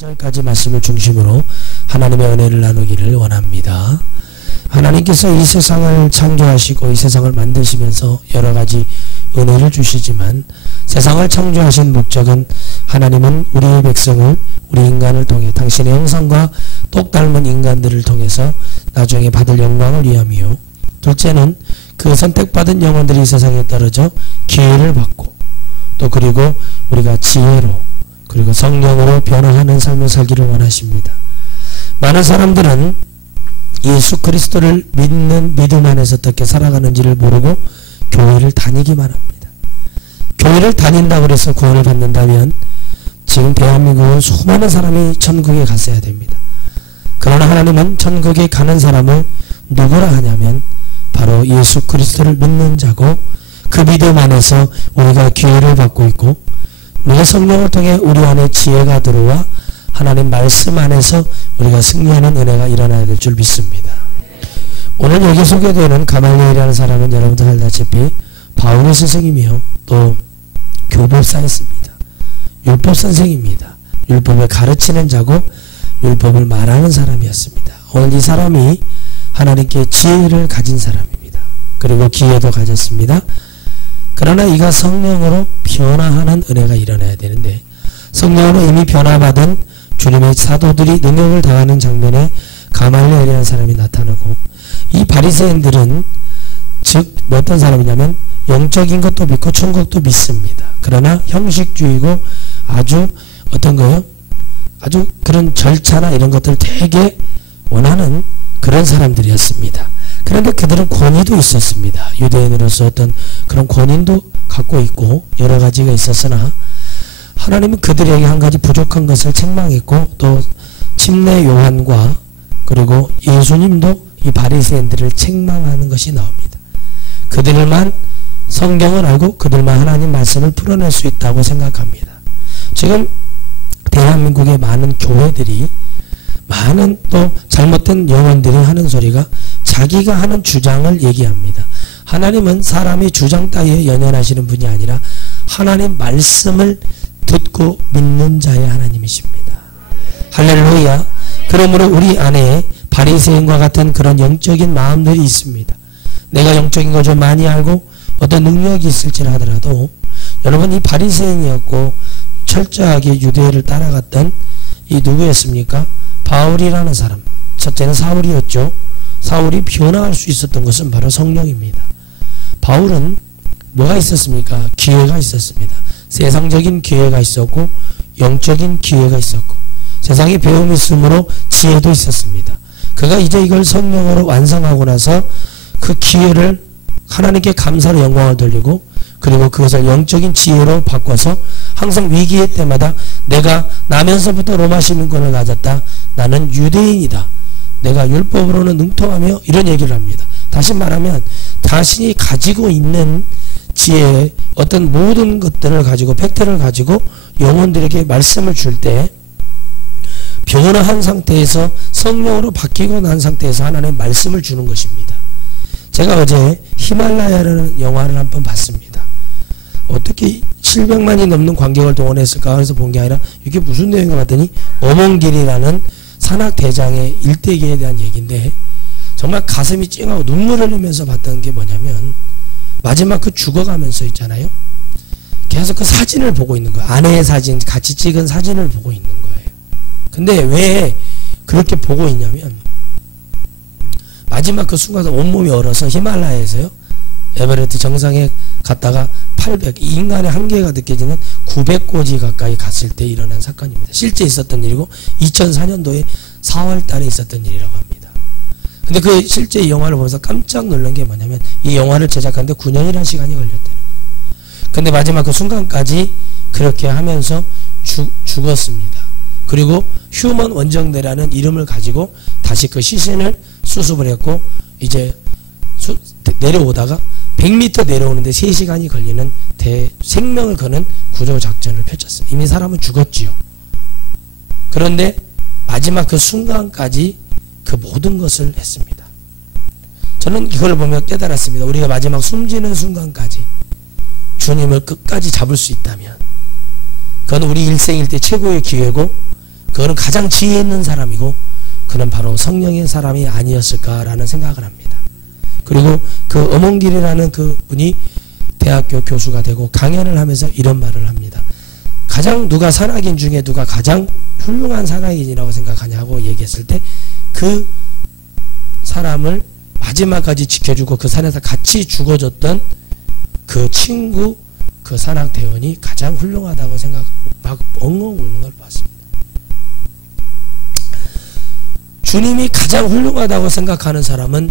2절까지 말씀을 중심으로 하나님의 은혜를 나누기를 원합니다. 하나님께서 이 세상을 창조하시고 이 세상을 만드시면서 여러가지 은혜를 주시지만 세상을 창조하신 목적은 하나님은 우리의 백성을, 우리 인간을 통해 당신의 형상과 똑 닮은 인간들을 통해서 나중에 받을 영광을 위함이요, 둘째는 그 선택받은 영혼들이 이 세상에 떨어져 기회를 받고, 또 그리고 우리가 지혜로 그리고 성령으로 변화하는 삶을 살기를 원하십니다. 많은 사람들은 예수 그리스도를 믿는 믿음 안에서 어떻게 살아가는지를 모르고 교회를 다니기만 합니다. 교회를 다닌다고 해서 구원을 받는다면 지금 대한민국은 수많은 사람이 천국에 갔어야 됩니다. 그러나 하나님은 천국에 가는 사람을 누구라 하냐면 바로 예수 그리스도를 믿는 자고, 그 믿음 안에서 우리가 기회를 받고 있고, 우리가 성령을 통해 우리 안에 지혜가 들어와 하나님 말씀 안에서 우리가 승리하는 은혜가 일어나야 될 줄 믿습니다. 오늘 여기 소개되는 가말리엘이라는 사람은 여러분들 알다시피 바울의 스승이며 또 교법사였습니다. 율법 선생입니다. 율법을 가르치는 자고 율법을 말하는 사람이었습니다. 오늘 이 사람이 하나님께 지혜를 가진 사람입니다. 그리고 기회도 가졌습니다. 그러나 이가 성령으로 변화하는 은혜가 일어나야 되는데, 성령으로 이미 변화받은 주님의 사도들이 능력을 다하는 장면에 가말리엘이라는 사람이 나타나고, 이 바리새인들은 즉 어떤 사람이냐면 영적인 것도 믿고 천국도 믿습니다. 그러나 형식주의고 아주 어떤 거요? 아주 그런 절차나 이런 것들을 되게 원하는 그런 사람들이었습니다. 그런데 그들은 권위도 있었습니다. 유대인으로서 어떤 그런 권위도 갖고 있고 여러 가지가 있었으나 하나님은 그들에게 한 가지 부족한 것을 책망했고, 또 침례 요한과 그리고 예수님도 이 바리새인들을 책망하는 것이 나옵니다. 그들만 성경을 알고 그들만 하나님 말씀을 풀어낼 수 있다고 생각합니다. 지금 대한민국의 많은 교회들이, 많은 또 잘못된 영혼들이 하는 소리가 자기가 하는 주장을 얘기합니다. 하나님은 사람의 주장 따위에 연연하시는 분이 아니라 하나님 말씀을 듣고 믿는 자의 하나님이십니다. 할렐루야. 그러므로 우리 안에 바리새인과 같은 그런 영적인 마음들이 있습니다. 내가 영적인 거 좀 많이 알고 어떤 능력이 있을지라 하더라도, 여러분 이 바리새인이었고 철저하게 유대를 따라갔던 이 누구였습니까? 바울이라는 사람. 첫째는 사울이었죠. 사울이 변화할 수 있었던 것은 바로 성령입니다. 바울은 뭐가 있었습니까? 기회가 있었습니다. 세상적인 기회가 있었고 영적인 기회가 있었고 세상에 배움이 있으므로 지혜도 있었습니다. 그가 이제 이걸 성령으로 완성하고 나서 그 기회를 하나님께 감사로 영광을 돌리고, 그리고 그것을 영적인 지혜로 바꿔서 항상 위기의 때마다 내가 나면서부터 로마 시민권을 가졌다, 나는 유대인이다, 내가 율법으로는 능통하며, 이런 얘기를 합니다. 다시 말하면 자신이 가지고 있는 지혜의 어떤 모든 것들을 가지고, 팩트를 가지고 영혼들에게 말씀을 줄 때 변화한 상태에서 성령으로 바뀌고 난 상태에서 하나님의 말씀을 주는 것입니다. 제가 어제 히말라야라는 영화를 한번 봤습니다. 어떻게 700만이 넘는 관객을 동원했을까 해서 본 게 아니라 이게 무슨 내용인가 봤더니 어몽길이라는 산악대장의 일대기에 대한 얘기인데, 정말 가슴이 찡하고 눈물을 흘리면서 봤던 게 뭐냐면 마지막 그 죽어가면서 있잖아요. 계속 그 사진을 보고 있는 거예요. 아내의 사진, 같이 찍은 사진을 보고 있는 거예요. 근데 왜 그렇게 보고 있냐면 마지막 그 순간에 온몸이 얼어서 히말라야에서요, 에베레스트 정상에 갔다가 800, 인간의 한계가 느껴지는 900고지 가까이 갔을 때 일어난 사건입니다. 실제 있었던 일이고 2004년도에 4월 달에 있었던 일이라고 합니다. 근데 그 실제 이 영화를 보면서 깜짝 놀란 게 뭐냐면 이 영화를 제작하는데 9년이라는 시간이 걸렸다는 거예요. 근데 마지막 그 순간까지 그렇게 하면서 죽었습니다. 그리고 휴먼 원정대라는 이름을 가지고 다시 그 시신을 수습을 했고, 이제 내려오다가 100m 내려오는데 3시간이 걸리는 생명을 거는 구조작전을 펼쳤습니다. 이미 사람은 죽었지요. 그런데 마지막 그 순간까지 그 모든 것을 했습니다. 저는 이걸 보며 깨달았습니다. 우리가 마지막 숨지는 순간까지 주님을 끝까지 잡을 수 있다면 그건 우리 일생일 때 최고의 기회고, 그거는 가장 지혜 있는 사람이고 그는 바로 성령의 사람이 아니었을까라는 생각을 합니다. 그리고 그 어몽길이라는 그 분이 대학교 교수가 되고 강연을 하면서 이런 말을 합니다. 가장 누가 산악인 중에 누가 가장 훌륭한 산악인이라고 생각하냐고 얘기했을 때 그 사람을 마지막까지 지켜주고 그 산에서 같이 죽어줬던 그 친구 그 산악대원이 가장 훌륭하다고 생각하고 막 엉엉 우는 걸 봤습니다. 주님이 가장 훌륭하다고 생각하는 사람은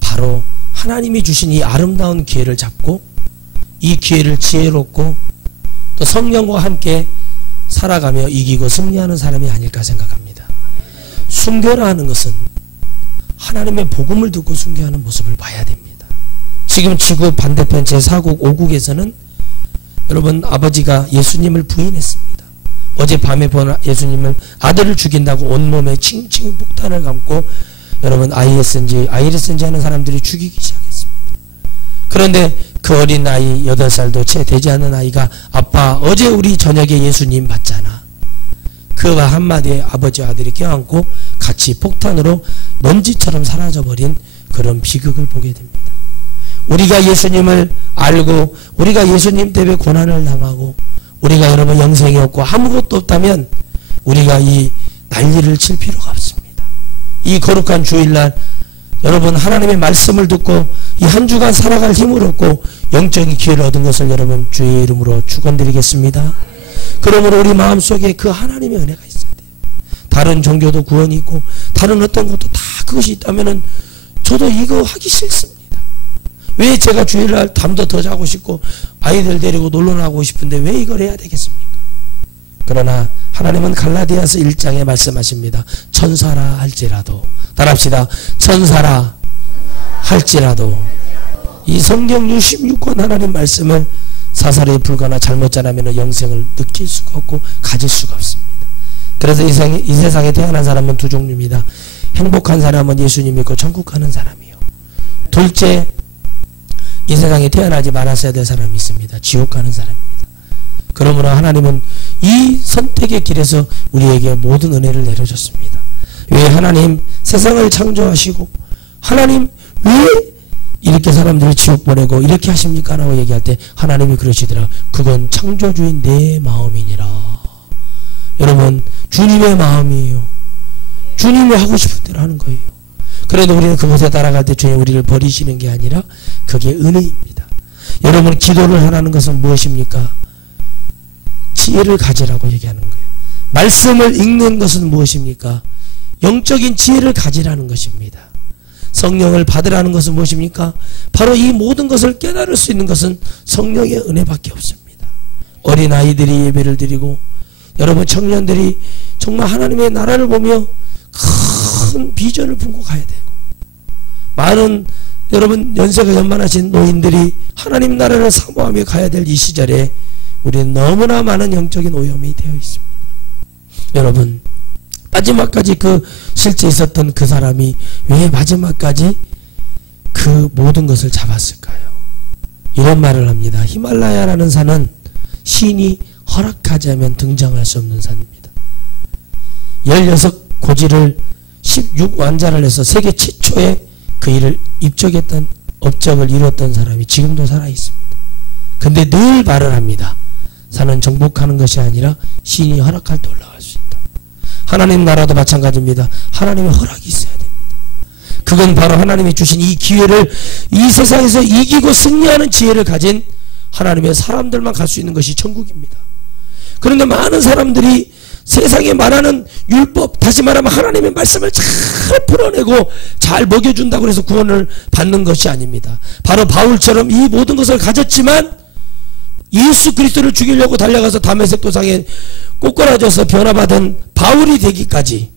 바로 하나님이 주신 이 아름다운 기회를 잡고 이 기회를 지혜롭고 또 성령과 함께 살아가며 이기고 승리하는 사람이 아닐까 생각합니다. 순교라 하는 것은 하나님의 복음을 듣고 순교하는 모습을 봐야 됩니다. 지금 지구 반대편 제4국 5국에서는 여러분 아버지가 예수님을 부인했습니다. 어젯밤에 본 예수님을 아들을 죽인다고 온몸에 칭칭 폭탄을 감고 여러분 IS인지 하는 사람들이 죽이기 시작했습니다. 그런데 그 어린 아이 8살도 채 되지 않은 아이가 아빠 어제 우리 저녁에 예수님 봤잖아. 그 한마디에 아버지와 아들이 껴안고 같이 폭탄으로 먼지처럼 사라져버린 그런 비극을 보게 됩니다. 우리가 예수님을 알고 우리가 예수님 때문에 고난을 당하고 우리가 여러분 영생이 없고 아무것도 없다면 우리가 이 난리를 칠 필요가 없습니다. 이 거룩한 주일날 여러분 하나님의 말씀을 듣고 이 한 주간 살아갈 힘을 얻고 영적인 기회를 얻은 것을 여러분 주의 이름으로 축원드리겠습니다. 그러므로 우리 마음속에 그 하나님의 은혜가 있어야 돼요. 다른 종교도 구원이 있고 다른 어떤 것도 다 그것이 있다면은 저도 이거 하기 싫습니다. 왜 제가 주일날 잠도 더 자고 싶고 아이들 데리고 놀러 나가고 싶은데 왜 이걸 해야 되겠습니까? 그러나 하나님은 갈라디아서 1장에 말씀하십니다. 천사라 할지라도 따라합시다. 천사라 할지라도 이 성경 66권 하나님 말씀을 사사로이 불가나 잘못 전하면 영생을 느낄 수가 없고 가질 수가 없습니다. 그래서 이 세상에 태어난 사람은 두 종류입니다. 행복한 사람은 예수님 믿고 천국 가는 사람이요. 둘째, 이 세상에 태어나지 말았어야 될 사람이 있습니다. 지옥 가는 사람입니다. 그러므로 하나님은 이 선택의 길에서 우리에게 모든 은혜를 내려줬습니다. 왜 하나님 세상을 창조하시고 하나님 왜 이렇게 사람들을 지옥 보내고 이렇게 하십니까? 라고 얘기할 때 하나님이 그러시더라. 그건 창조주인 내 마음이니라. 여러분 주님의 마음이에요. 주님이 하고 싶은 대로 하는 거예요. 그래도 우리는 그곳에 따라갈 때 주님 우리를 버리시는 게 아니라 그게 은혜입니다. 여러분 기도를 하라는 것은 무엇입니까? 지혜를 가지라고 얘기하는 거예요. 말씀을 읽는 것은 무엇입니까? 영적인 지혜를 가지라는 것입니다. 성령을 받으라는 것은 무엇입니까? 바로 이 모든 것을 깨달을 수 있는 것은 성령의 은혜밖에 없습니다. 어린아이들이 예배를 드리고 여러분 청년들이 정말 하나님의 나라를 보며 큰 비전을 품고 가야 되고 많은 여러분 연세가 연만하신 노인들이 하나님 나라를 사모하며 가야 될 이 시절에 우리는 너무나 많은 영적인 오염이 되어 있습니다. 여러분 마지막까지 그 실제 있었던 그 사람이 왜 마지막까지 그 모든 것을 잡았을까요? 이런 말을 합니다. 히말라야라는 산은 신이 허락하지 않으면 등장할 수 없는 산입니다. 16고지를 16완자를 해서 세계 최초의 그 일을 입적했던 업적을 이뤘던 사람이 지금도 살아있습니다. 근데 늘 말을 합니다. 산은 정복하는 것이 아니라 신이 허락할 때 올라갈 수 있다. 하나님 나라도 마찬가지입니다. 하나님의 허락이 있어야 됩니다. 그건 바로 하나님이 주신 이 기회를 이 세상에서 이기고 승리하는 지혜를 가진 하나님의 사람들만 갈 수 있는 것이 천국입니다. 그런데 많은 사람들이 세상에 말하는 율법, 다시 말하면 하나님의 말씀을 잘 풀어내고 잘 먹여준다고 해서 구원을 받는 것이 아닙니다. 바로 바울처럼 이 모든 것을 가졌지만 예수 그리스도를 죽이려고 달려가서 다메섹 도상에 꼬꾸라져서 변화받은 바울이 되기까지,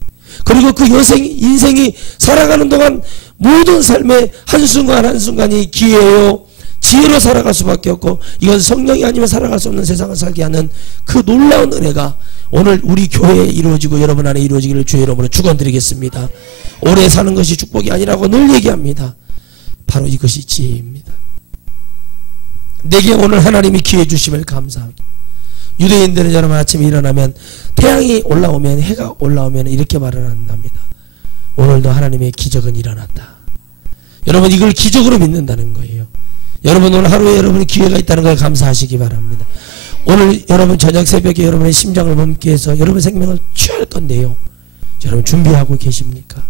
그리고 그 인생이 살아가는 동안 모든 삶의 한순간 한순간이 기회요 지혜로 살아갈 수밖에 없고, 이건 성령이 아니면 살아갈 수 없는 세상을 살게 하는 그 놀라운 은혜가 오늘 우리 교회에 이루어지고 여러분 안에 이루어지기를 주의 이름으로 축원드리겠습니다. 오래 사는 것이 축복이 아니라고 늘 얘기합니다. 바로 이것이 지혜입니다. 내게 오늘 하나님이 기회 주심을 감사합니다. 유대인들은 여러분 아침에 일어나면 태양이 올라오면, 해가 올라오면 이렇게 말을 한답니다. 오늘도 하나님의 기적은 일어났다. 여러분 이걸 기적으로 믿는다는 거예요. 여러분 오늘 하루에 여러분이 기회가 있다는 걸 감사하시기 바랍니다. 오늘 여러분 저녁 새벽에 여러분의 심장을 멈게 해서 여러분 생명을 취할 건데요. 여러분 준비하고 계십니까?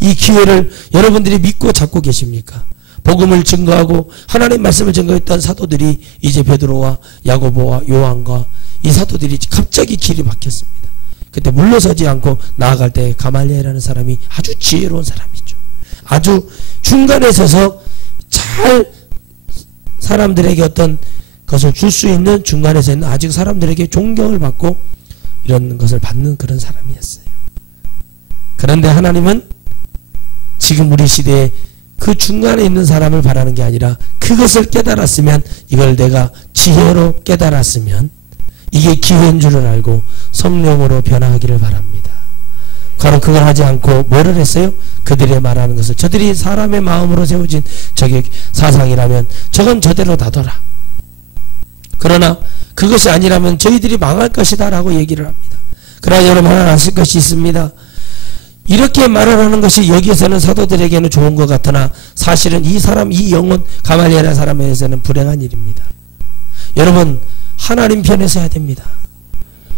이 기회를 여러분들이 믿고 잡고 계십니까? 복음을 증거하고 하나님 말씀을 증거했던 사도들이 이제 베드로와 야고보와 요한과 이 사도들이 갑자기 길이 막혔습니다. 그때 물러서지 않고 나아갈 때 가말리엘이라는 사람이 아주 지혜로운 사람이죠. 아주 중간에 서서 잘 사람들에게 어떤 것을 줄 수 있는, 중간에서 있는 아직 사람들에게 존경을 받고 이런 것을 받는 그런 사람이었어요. 그런데 하나님은 지금 우리 시대에 그 중간에 있는 사람을 바라는 게 아니라 그것을 깨달았으면, 이걸 내가 지혜로 깨달았으면 이게 기회인 줄을 알고 성령으로 변화하기를 바랍니다. 바로 그걸 하지 않고 뭐를 했어요? 그들이 말하는 것을, 저들이 사람의 마음으로 세워진 저게 사상이라면 저건 저대로 놔둬라. 그러나 그것이 아니라면 저희들이 망할 것이다 라고 얘기를 합니다. 그러나 여러분 하나 아실 것이 있습니다. 이렇게 말을 하는 것이 여기에서는 사도들에게는 좋은 것 같으나 사실은 이 사람, 이 영혼 가말리엘이라는 사람에게서는 불행한 일입니다. 여러분 하나님 편에 서야 됩니다.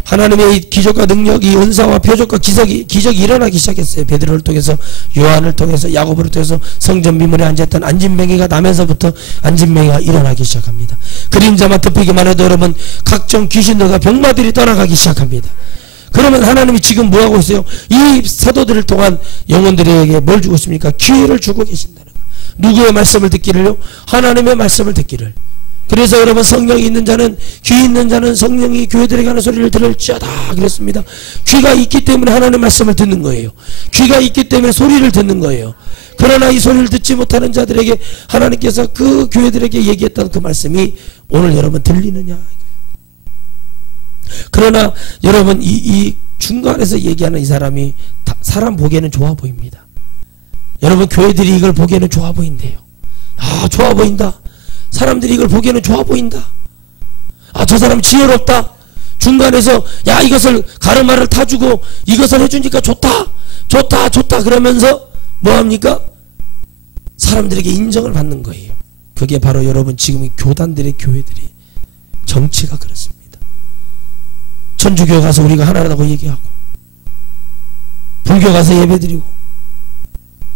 하나님의 이 기적과 능력, 이 은사와 표적과 기적이 일어나기 시작했어요. 베드로를 통해서, 요한을 통해서, 야고보를 통해서 성전 미문에 앉았던 안진뱅이가 나면서부터 안진뱅이가 일어나기 시작합니다. 그림자만 덮이기만 해도 여러분 각종 귀신들과 병마들이 떠나가기 시작합니다. 그러면 하나님이 지금 뭐하고 있어요? 이 사도들을 통한 영혼들에게 뭘 주고 있습니까? 기회를 주고 계신다는 거예요. 누구의 말씀을 듣기를요? 하나님의 말씀을 듣기를. 그래서 여러분 성령이 있는 자는, 귀 있는 자는 성령이 교회들에게 하는 소리를 들을지어다 그랬습니다. 귀가 있기 때문에 하나님의 말씀을 듣는 거예요. 귀가 있기 때문에 소리를 듣는 거예요. 그러나 이 소리를 듣지 못하는 자들에게 하나님께서 그 교회들에게 얘기했던 그 말씀이 오늘 여러분 들리느냐 이거예요. 그러나 여러분 이 중간에서 얘기하는 이 사람이 사람 보기에는 좋아 보입니다. 여러분 교회들이 이걸 보기에는 좋아 보인대요. 아 좋아 보인다. 사람들이 이걸 보기에는 좋아 보인다. 아 저 사람 지혜롭다. 중간에서 야 이것을 가르마를 타주고 이것을 해주니까 좋다 좋다 좋다 그러면서 뭐합니까? 사람들에게 인정을 받는 거예요. 그게 바로 여러분 지금 교단들의 교회들이 정치가 그렇습니다. 천주교 가서 우리가 하나라고 얘기하고, 불교 가서 예배드리고,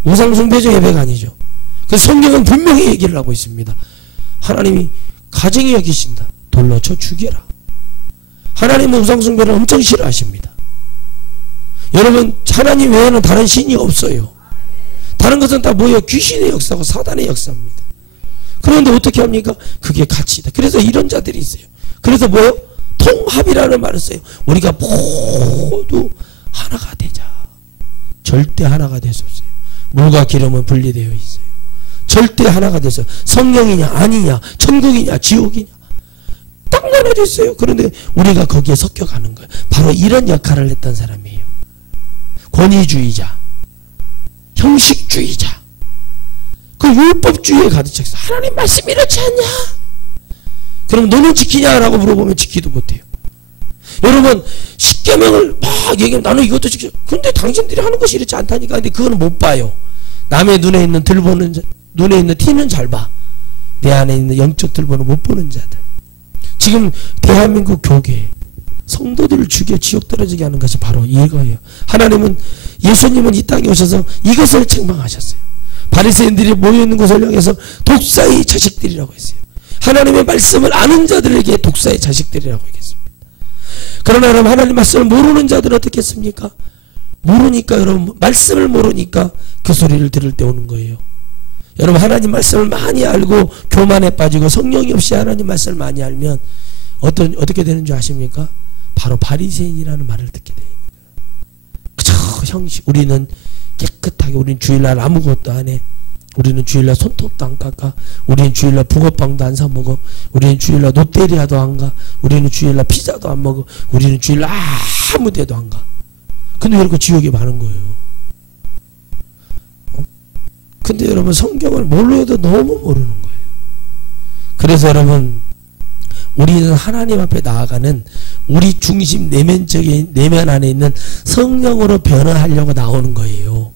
우상숭배죠. 예배가 아니죠. 그 성경은 분명히 얘기를 하고 있습니다. 하나님이 가정이 여기신다. 돌로 쳐 죽여라. 하나님은 우상숭배를 엄청 싫어하십니다. 여러분 하나님 외에는 다른 신이 없어요. 다른 것은 다 뭐예요? 귀신의 역사고 사단의 역사입니다. 그런데 어떻게 합니까? 그게 가치다. 그래서 이런 자들이 있어요. 그래서 뭐예요? 통합이라는 말을 써요. 우리가 모두 하나가 되자. 절대 하나가 될 수 없어요. 물과 기름은 분리되어 있어요. 절대 하나가 돼서 성령이냐 아니냐 천국이냐 지옥이냐 딱 나눠져 있어요. 그런데 우리가 거기에 섞여가는 거예요. 바로 이런 역할을 했던 사람이에요. 권위주의자, 형식주의자, 그 율법주의에 가득 차 있어. 하나님 말씀 이렇지 않냐? 그럼 너는 지키냐라고 물어보면 지키도 못해요. 여러분 십계명을 막 얘기하면 나는 이것도 지켜. 근데 당신들이 하는 것이 이렇지 않다니까. 근데 그거는 못 봐요. 남의 눈에 있는 들보는 눈에 있는 티는 잘 봐. 내 안에 있는 영적 들보는 못 보는 자들. 지금 대한민국 교계 성도들을 죽여 지옥 떨어지게 하는 것이 바로 이거예요. 하나님은 예수님은 이 땅에 오셔서 이것을 책망하셨어요. 바리새인들이 모여있는 곳을 향해서 독사의 자식들이라고 했어요. 하나님의 말씀을 아는 자들에게 독사의 자식들이라고 했습니다. 그러나 여러분 하나님 말씀을 모르는 자들은 어떻게 했습니까? 모르니까 여러분 말씀을 모르니까 그 소리를 들을 때 오는 거예요. 여러분 하나님 말씀을 많이 알고 교만에 빠지고 성령이 없이 하나님 말씀을 많이 알면 어떻게 되는 줄 아십니까? 바로 바리새인이라는 말을 듣게 돼요. 그저 형식. 우리는 깨끗하게, 우리는 주일날 아무것도 안 해. 우리는 주일날 손톱도 안 깎아. 우리는 주일날 붕어빵도 안 사 먹어. 우리는 주일날 롯데리아도 안 가. 우리는 주일날 피자도 안 먹어. 우리는 주일날 아무 데도 안 가. 근데 왜 이렇게 지옥이 많은 거예요? 근데 여러분 성경을 몰라도 너무 모르는 거예요. 그래서 여러분 우리는 하나님 앞에 나아가는 우리 중심 내면적인 내면 안에 있는 성령으로 변화하려고 나오는 거예요.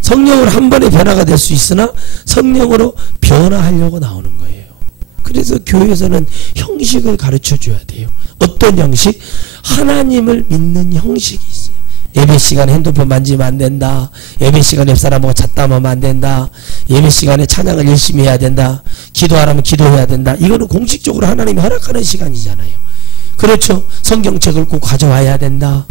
성령으로 한 번에 변화가 될 수 있으나 성령으로 변화하려고 나오는 거예요. 그래서 교회에서는 형식을 가르쳐 줘야 돼요. 어떤 형식? 하나님을 믿는 형식이 있어요. 예배 시간에 핸드폰 만지면 안 된다. 예배 시간에 옆 사람하고 잡담하면 안 된다. 예배 시간에 찬양을 열심히 해야 된다. 기도하라면 기도해야 된다. 이거는 공식적으로 하나님이 허락하는 시간이잖아요. 그렇죠. 성경책을 꼭 가져와야 된다.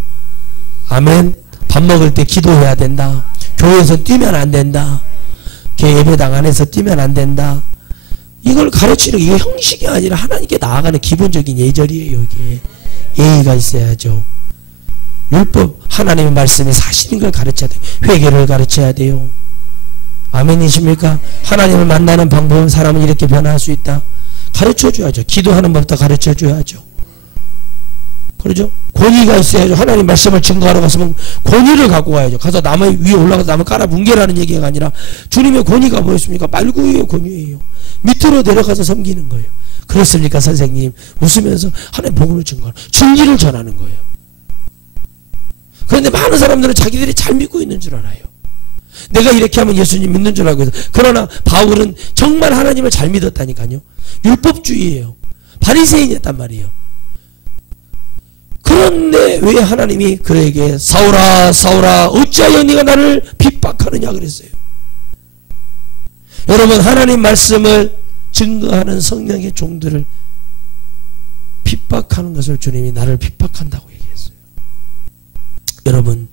아멘. 밥 먹을 때 기도해야 된다. 교회에서 뛰면 안 된다. 예배당 안에서 뛰면 안 된다. 이걸 가르치는 이게 형식이 아니라 하나님께 나아가는 기본적인 예절이에요. 이게 예의가 있어야죠. 율법 하나님의 말씀이 사실인 걸 가르쳐야 돼요. 회개를 가르쳐야 돼요. 아멘이십니까? 하나님을 만나는 방법은 사람은 이렇게 변화할 수 있다. 가르쳐줘야죠. 기도하는 법도 가르쳐줘야죠. 그러죠? 권위가 있어야죠. 하나님 말씀을 증거하러 갔으면 권위를 갖고 가야죠. 가서 나무 위에 올라가서 나무 깔아 뭉개라는 얘기가 아니라 주님의 권위가 뭐였습니까? 말구유의 권위예요. 밑으로 내려가서 섬기는 거예요. 그렇습니까 선생님? 웃으면서 하나님 복음을 증거하는 진리를 전하는 거예요. 그런데 많은 사람들은 자기들이 잘 믿고 있는 줄 알아요. 내가 이렇게 하면 예수님 믿는 줄 알고 해서. 그러나 바울은 정말 하나님을 잘 믿었다니까요. 율법주의예요. 바리새인이었단 말이에요. 그런데 왜 하나님이 그에게 사울아 사울아 어찌하여 네가 나를 핍박하느냐 그랬어요. 여러분 하나님 말씀을 증거하는 성령의 종들을 핍박하는 것을 주님이 나를 핍박한다고 얘기했어요. 여러분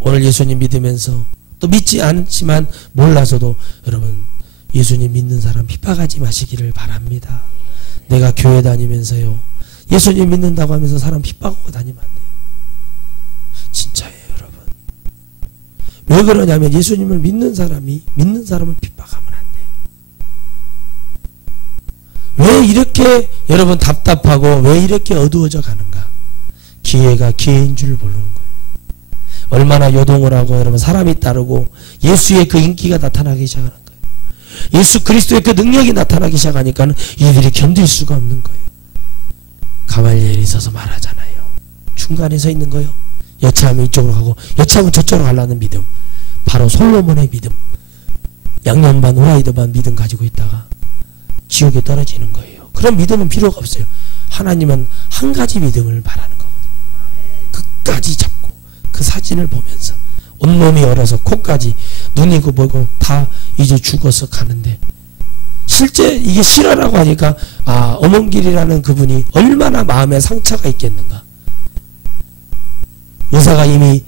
오늘 예수님 믿으면서 또 믿지 않지만 몰라서도 여러분 예수님 믿는 사람 핍박하지 마시기를 바랍니다. 내가 교회 다니면서요 예수님 믿는다고 하면서 사람 핍박하고 다니면 안 돼요. 진짜예요 여러분. 왜 그러냐면 예수님을 믿는 사람이 믿는 사람을 핍박하면 안 돼요. 왜 이렇게 여러분 답답하고 왜 이렇게 어두워져 가는가? 기회가 기회인 줄 모르는 거예요. 얼마나 요동을 하고 여러분 사람이 따르고 예수의 그 인기가 나타나기 시작하는 거예요. 예수 그리스도의 그 능력이 나타나기 시작하니까는 이들이 견딜 수가 없는 거예요. 가말리엘이 있어서 말하잖아요. 중간에 서 있는 거예요. 여차하면 이쪽으로 가고 여차하면 저쪽으로 가려는 믿음. 바로 솔로몬의 믿음. 양념 반 후라이드 반 믿음 가지고 있다가 지옥에 떨어지는 거예요. 그런 믿음은 필요가 없어요. 하나님은 한 가지 믿음을 말하는 거거든요. 끝까지 잡고 그 사진을 보면서 온몸이 얼어서 코까지 눈이고 뭐고 다 이제 죽어서 가는데 실제 이게 실화라고 하니까 아 어몽길이라는 그분이 얼마나 마음에 상처가 있겠는가. 의사가 이미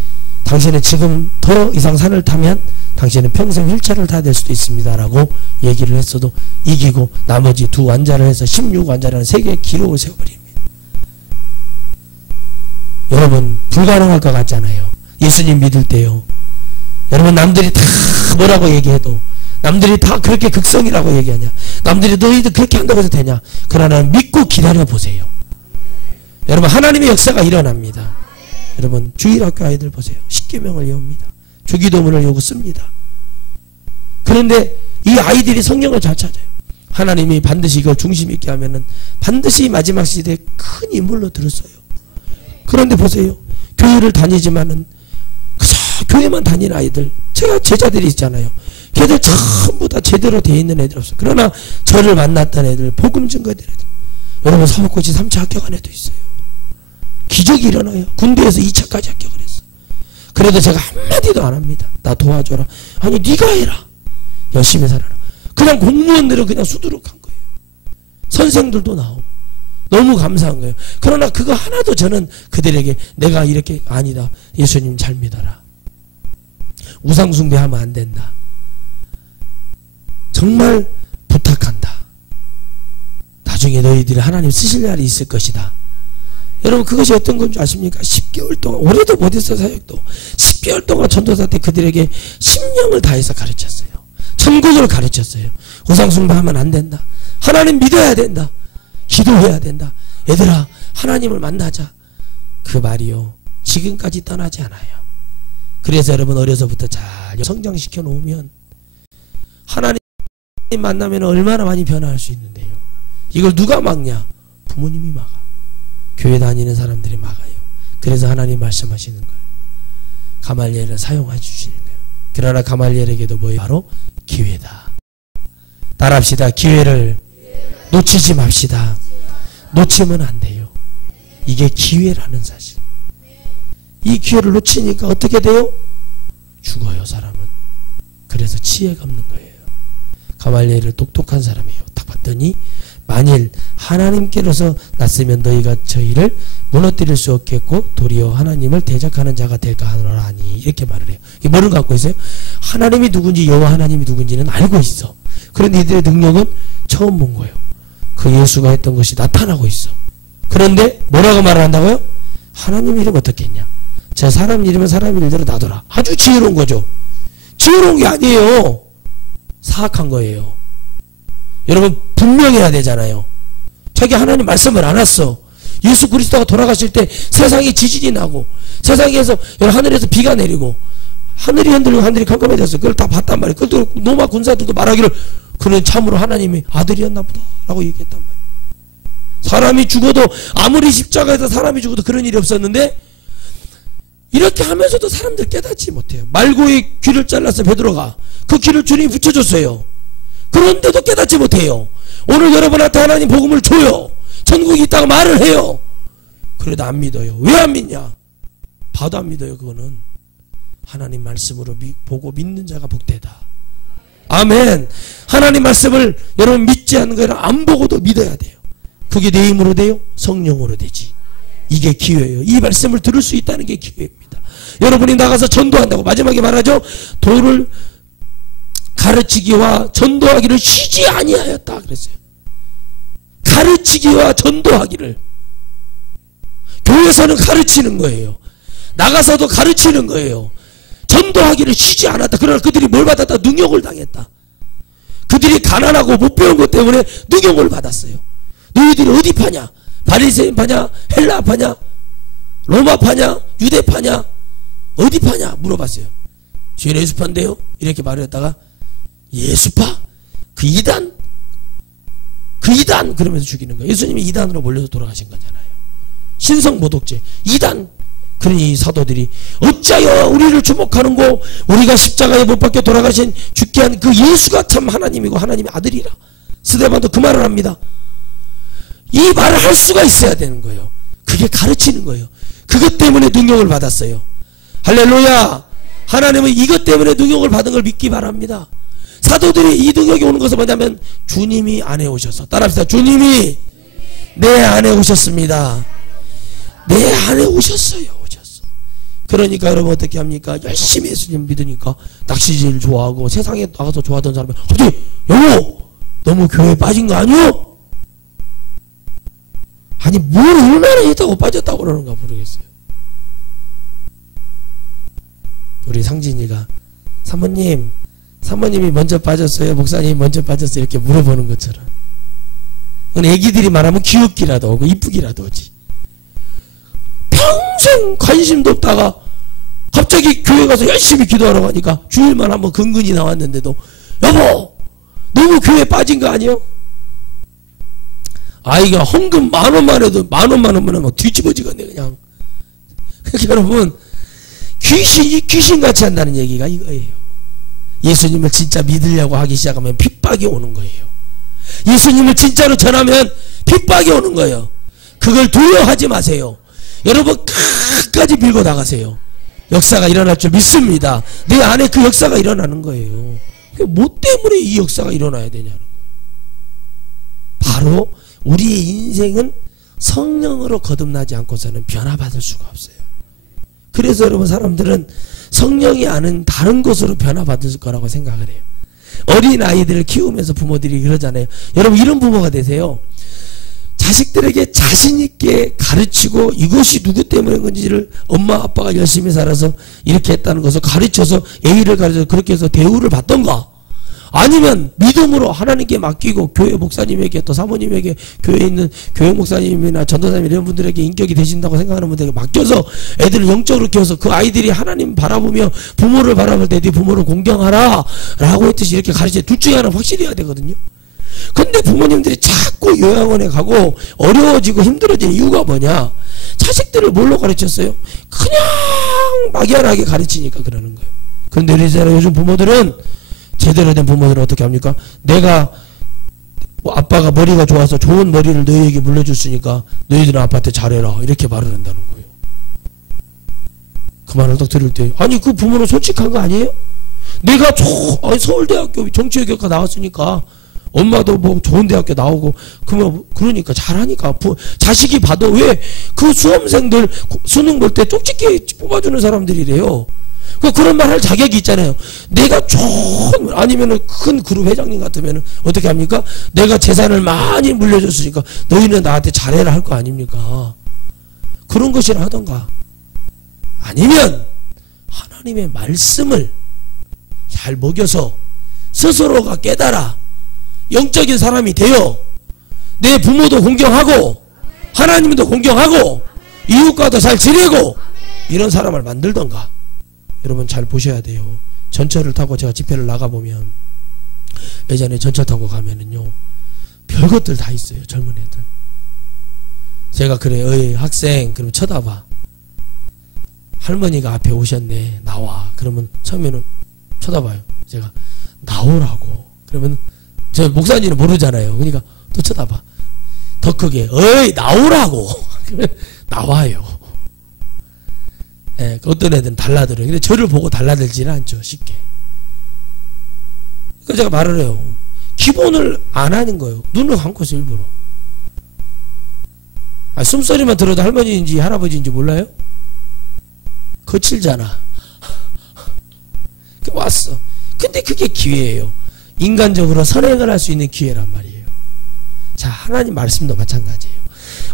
당신은 지금 더 이상 산을 타면 당신은 평생 휠체어를 타야 될 수도 있습니다 라고 얘기를 했어도 이기고 나머지 두 환자를 해서 16환자라는 세계의 기록을 세워버립니다. 여러분 불가능할 것 같잖아요. 예수님 믿을 때요. 여러분 남들이 다 뭐라고 얘기해도 남들이 다 그렇게 극성이라고 얘기하냐? 남들이 너희들 그렇게 한다고 해서 되냐? 그러나 믿고 기다려 보세요. 여러분 하나님의 역사가 일어납니다. 여러분 주일학교 아이들 보세요. 십계명을 외웁니다. 주기도문을 외우고 씁니다. 그런데 이 아이들이 성령을 잘 찾아요. 하나님이 반드시 이걸 중심 있게 하면은 반드시 마지막 시대에 큰 인물로 들었어요. 그런데 보세요. 교회를 다니지만은 그저 교회만 다니는 아이들, 제가 제자들이 있잖아요. 걔들 전부 다 제대로 되어 있는 애들 없어요. 그러나 저를 만났던 애들, 복음 증거된 애들, 여러분 사법고시 3차 합격한 애도 있어요. 기적이 일어나요. 군대에서 2차까지 합격을 했어. 그래도 제가 한마디도 안 합니다. 나 도와줘라. 아니 네가 해라. 열심히 살아라. 그냥 공무원들은 그냥 수두룩한 거예요. 선생들도 나오고 너무 감사한 거예요. 그러나 그거 하나도 저는 그들에게 내가 이렇게 아니다. 예수님 잘 믿어라. 우상숭배하면 안 된다. 정말 부탁한다. 나중에 너희들이 하나님 쓰실 날이 있을 것이다. 여러분 그것이 어떤 건 줄 아십니까? 10개월 동안 올해도 못했어요. 사역도 10개월 동안 전도사 때 그들에게 심령을 다해서 가르쳤어요. 천국을 가르쳤어요. 우상숭배하면 안 된다. 하나님 믿어야 된다. 기도해야 된다. 얘들아 하나님을 만나자. 그 말이요 지금까지 떠나지 않아요. 그래서 여러분 어려서부터 잘 성장시켜 놓으면 하나님 만나면 얼마나 많이 변화할 수 있는데요. 이걸 누가 막냐? 부모님이 막아. 교회 다니는 사람들이 막아요. 그래서 하나님 말씀하시는 거예요. 가말리엘을 사용해 주시는 거예요. 그러나 가말리엘에게도 뭐예요? 바로 기회다. 따라합시다. 기회를 놓치지 맙시다. 놓치면 안 돼요. 이게 기회라는 사실. 이 기회를 놓치니까 어떻게 돼요? 죽어요, 사람은. 그래서 지혜가 없는 거예요. 가말리엘은 똑똑한 사람이에요. 딱 봤더니 만일 하나님께로서 났으면 너희가 저희를 무너뜨릴 수 없겠고 도리어 하나님을 대적하는 자가 될까 하노라니, 이렇게 말을 해요. 이게 뭐를 갖고 있어요? 하나님이 누군지, 여호와 하나님이 누군지는 알고 있어. 그런데 이들의 능력은 처음 본 거예요. 그 예수가 했던 것이 나타나고 있어. 그런데 뭐라고 말을 한다고요? 하나님 이름 어떻게 했냐? 저 사람 이름은 사람 일대로 놔둬라. 아주 지혜로운 거죠. 지혜로운 게 아니에요. 사악한 거예요. 여러분 분명해야 되잖아요. 자기 하나님 말씀을 안 했어. 예수 그리스도가 돌아가실 때 세상에 지진이 나고 세상에서 하늘에서 비가 내리고 하늘이 흔들리고 하늘이 캄캄해졌어요. 그걸 다 봤단 말이에요. 그걸 로마 군사들도 말하기를 그는 참으로 하나님의 아들이었나 보다 라고 얘기했단 말이에요. 사람이 죽어도, 아무리 십자가에서 사람이 죽어도 그런 일이 없었는데 이렇게 하면서도 사람들 깨닫지 못해요. 말고의 귀를 잘라서 베드로가 그 귀를 주님이 붙여줬어요. 그런데도 깨닫지 못해요. 오늘 여러분한테 하나님 복음을 줘요. 천국이 있다고 말을 해요. 그래도 안 믿어요. 왜 안 믿냐? 봐도 안 믿어요. 그거는 하나님 말씀으로 보고 믿는 자가 복되다. 아멘. 하나님 말씀을 여러분 믿지 않는 거는 안 보고도 믿어야 돼요. 그게 내 힘으로 돼요? 성령으로 되지. 이게 기회예요. 이 말씀을 들을 수 있다는 게 기회입니다. 여러분이 나가서 전도한다고 마지막에 말하죠. 도를 가르치기와 전도하기를 쉬지 아니하였다 그랬어요. 가르치기와 전도하기를. 교회에서는 가르치는 거예요. 나가서도 가르치는 거예요. 전도하기를 쉬지 않았다. 그러나 그들이 뭘 받았다? 능욕을 당했다. 그들이 가난하고 못 배운 것 때문에 능욕을 받았어요. 너희들이 어디 파냐? 바리새인 파냐? 헬라 파냐? 로마 파냐? 유대 파냐? 어디 파냐? 물어봤어요. 주인 예수파인데요? 이렇게 말했다가 예수파? 그 이단? 그 이단! 그러면서 죽이는 거예요. 예수님이 이단으로 몰려서 돌아가신 거잖아요. 신성모독죄 이단. 그러니 사도들이 어찌하여 우리를 주목하는고, 우리가 십자가에 못 박혀 돌아가신 죽게 한 그 예수가 참 하나님이고 하나님의 아들이라. 스데반도 그 말을 합니다. 이 말을 할 수가 있어야 되는 거예요. 그게 가르치는 거예요. 그것 때문에 능력을 받았어요. 할렐루야. 하나님은 이것 때문에 능력을 받은 걸 믿기 바랍니다. 사도들이 이 능력이 오는 것은 뭐냐면 주님이 안에 오셔서, 따라합시다. 주님이 내 안에 오셨습니다. 내 안에 오셨어요. 그러니까 여러분 어떻게 합니까? 열심히 예수님 믿으니까 낚시질 좋아하고 세상에 나가서 좋아하던 사람이 갑자기 여보 너무 교회에 빠진 거 아니요? 아니 뭘 얼마나 했다고 빠졌다고 그러는가 모르겠어요. 우리 상진이가 사모님이 먼저 빠졌어요? 목사님이 먼저 빠졌어요? 이렇게 물어보는 것처럼. 그건 애기들이 말하면 귀엽기라도 오고 이쁘기라도 오지. 평생 관심도 없다가 갑자기 교회 가서 열심히 기도하러 가니까 주일만 한번 근근히 나왔는데도 여보 너무 교회에 빠진 거 아니에요? 아이가 헌금 10,000원만 해도 10,000원만 하면 뒤집어지겠네 그냥. 그러니까 여러분 귀신같이 한다는 얘기가 이거예요. 예수님을 진짜 믿으려고 하기 시작하면 핍박이 오는 거예요. 예수님을 진짜로 전하면 핍박이 오는 거예요. 그걸 두려워하지 마세요. 여러분 끝까지 밀고 나가세요. 역사가 일어날 줄 믿습니다. 내 안에 그 역사가 일어나는 거예요. 뭐 때문에 이 역사가 일어나야 되냐는 거예요. 바로 우리의 인생은 성령으로 거듭나지 않고서는 변화받을 수가 없어요. 그래서 여러분 사람들은 성령이 아는 다른 것으로 변화받을 거라고 생각을 해요. 어린 아이들을 키우면서 부모들이 그러잖아요. 여러분 이런 부모가 되세요. 자식들에게 자신있게 가르치고 이것이 누구 때문인 건지를 엄마 아빠가 열심히 살아서 이렇게 했다는 것을 가르쳐서 A를 가르쳐서 그렇게 해서 대우를 받던가, 아니면 믿음으로 하나님께 맡기고 교회 목사님에게 또 사모님에게 교회에 있는 교회 목사님이나 전도사님 이런 분들에게 인격이 되신다고 생각하는 분들에게 맡겨서 애들을 영적으로 키워서 그 아이들이 하나님 바라보며 부모를 바라볼 때 네 부모를 공경하라 라고 했듯이 이렇게 가르쳐. 둘 중에 하나 확실히 해야 되거든요. 근데 부모님들이 자꾸 요양원에 가고 어려워지고 힘들어지는 이유가 뭐냐? 자식들을 뭘로 가르쳤어요? 그냥 막연하게 가르치니까 그러는 거예요. 그런데 요즘 부모들은, 제대로 된 부모들은 어떻게 합니까? 내가 아빠가 머리가 좋아서 좋은 머리를 너희에게 물려줬으니까 너희들은 아빠한테 잘해라, 이렇게 말을 한다는 거예요. 그 말을 딱 들을 때, 아니 그 부모는 솔직한 거 아니에요? 내가 서울대학교 정치외교과 나왔으니까 엄마도 뭐 좋은 대학교 나오고 그러니까 잘하니까 자식이 봐도 왜 그 수험생들 수능 볼 때 쪽집게 뽑아주는 사람들이래요. 그런 말 할 자격이 있잖아요. 내가 좋은, 아니면은 큰 그룹 회장님 같으면은 어떻게 합니까? 내가 재산을 많이 물려줬으니까 너희는 나한테 잘해라 할 거 아닙니까? 그런 것이라 하던가, 아니면 하나님의 말씀을 잘 먹여서 스스로가 깨달아 영적인 사람이 되어 내 부모도 공경하고 하나님도 공경하고 이웃과도 잘 지내고 이런 사람을 만들던가. 여러분 잘 보셔야 돼요. 전철을 타고 제가 집회를 나가보면, 예전에 전철 타고 가면은요 별것들 다 있어요. 젊은 애들. 제가 그래, 어이 학생, 그럼 쳐다봐. 할머니가 앞에 오셨네, 나와. 그러면 처음에는 쳐다봐요. 제가 나오라고. 그러면 저 목사님은 모르잖아요. 그러니까 또 쳐다봐. 더 크게, 어이 나오라고. 그러면 나와요. 예, 어떤 애들은 달라들어요. 근데 저를 보고 달라들지는 않죠, 쉽게. 그러니까 제가 말을 해요. 기본을 안 하는 거예요. 눈을 감고서 일부러. 숨소리만 들어도 할머니인지 할아버지인지 몰라요? 거칠잖아. 왔어. 근데 그게 기회예요. 인간적으로 선행을 할 수 있는 기회란 말이에요. 자, 하나님 말씀도 마찬가지예요.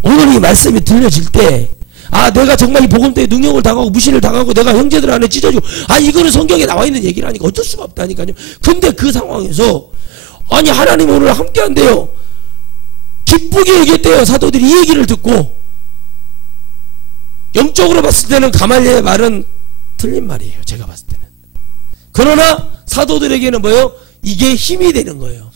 오늘 이 말씀이 들려질 때, 아, 내가 정말 이 복음 때에 능력을 당하고 무시를 당하고 내가 형제들 안에 찢어지고, 아, 이거는 성경에 나와 있는 얘기라니까 어쩔 수가 없다니까요. 근데 그 상황에서, 아니, 하나님 오늘 함께 한대요. 기쁘게 얘기했대요. 사도들이 이 얘기를 듣고. 영적으로 봤을 때는 가말리엘의 말은 틀린 말이에요. 제가 봤을 때는. 그러나 사도들에게는 뭐예요? 이게 힘이 되는 거예요.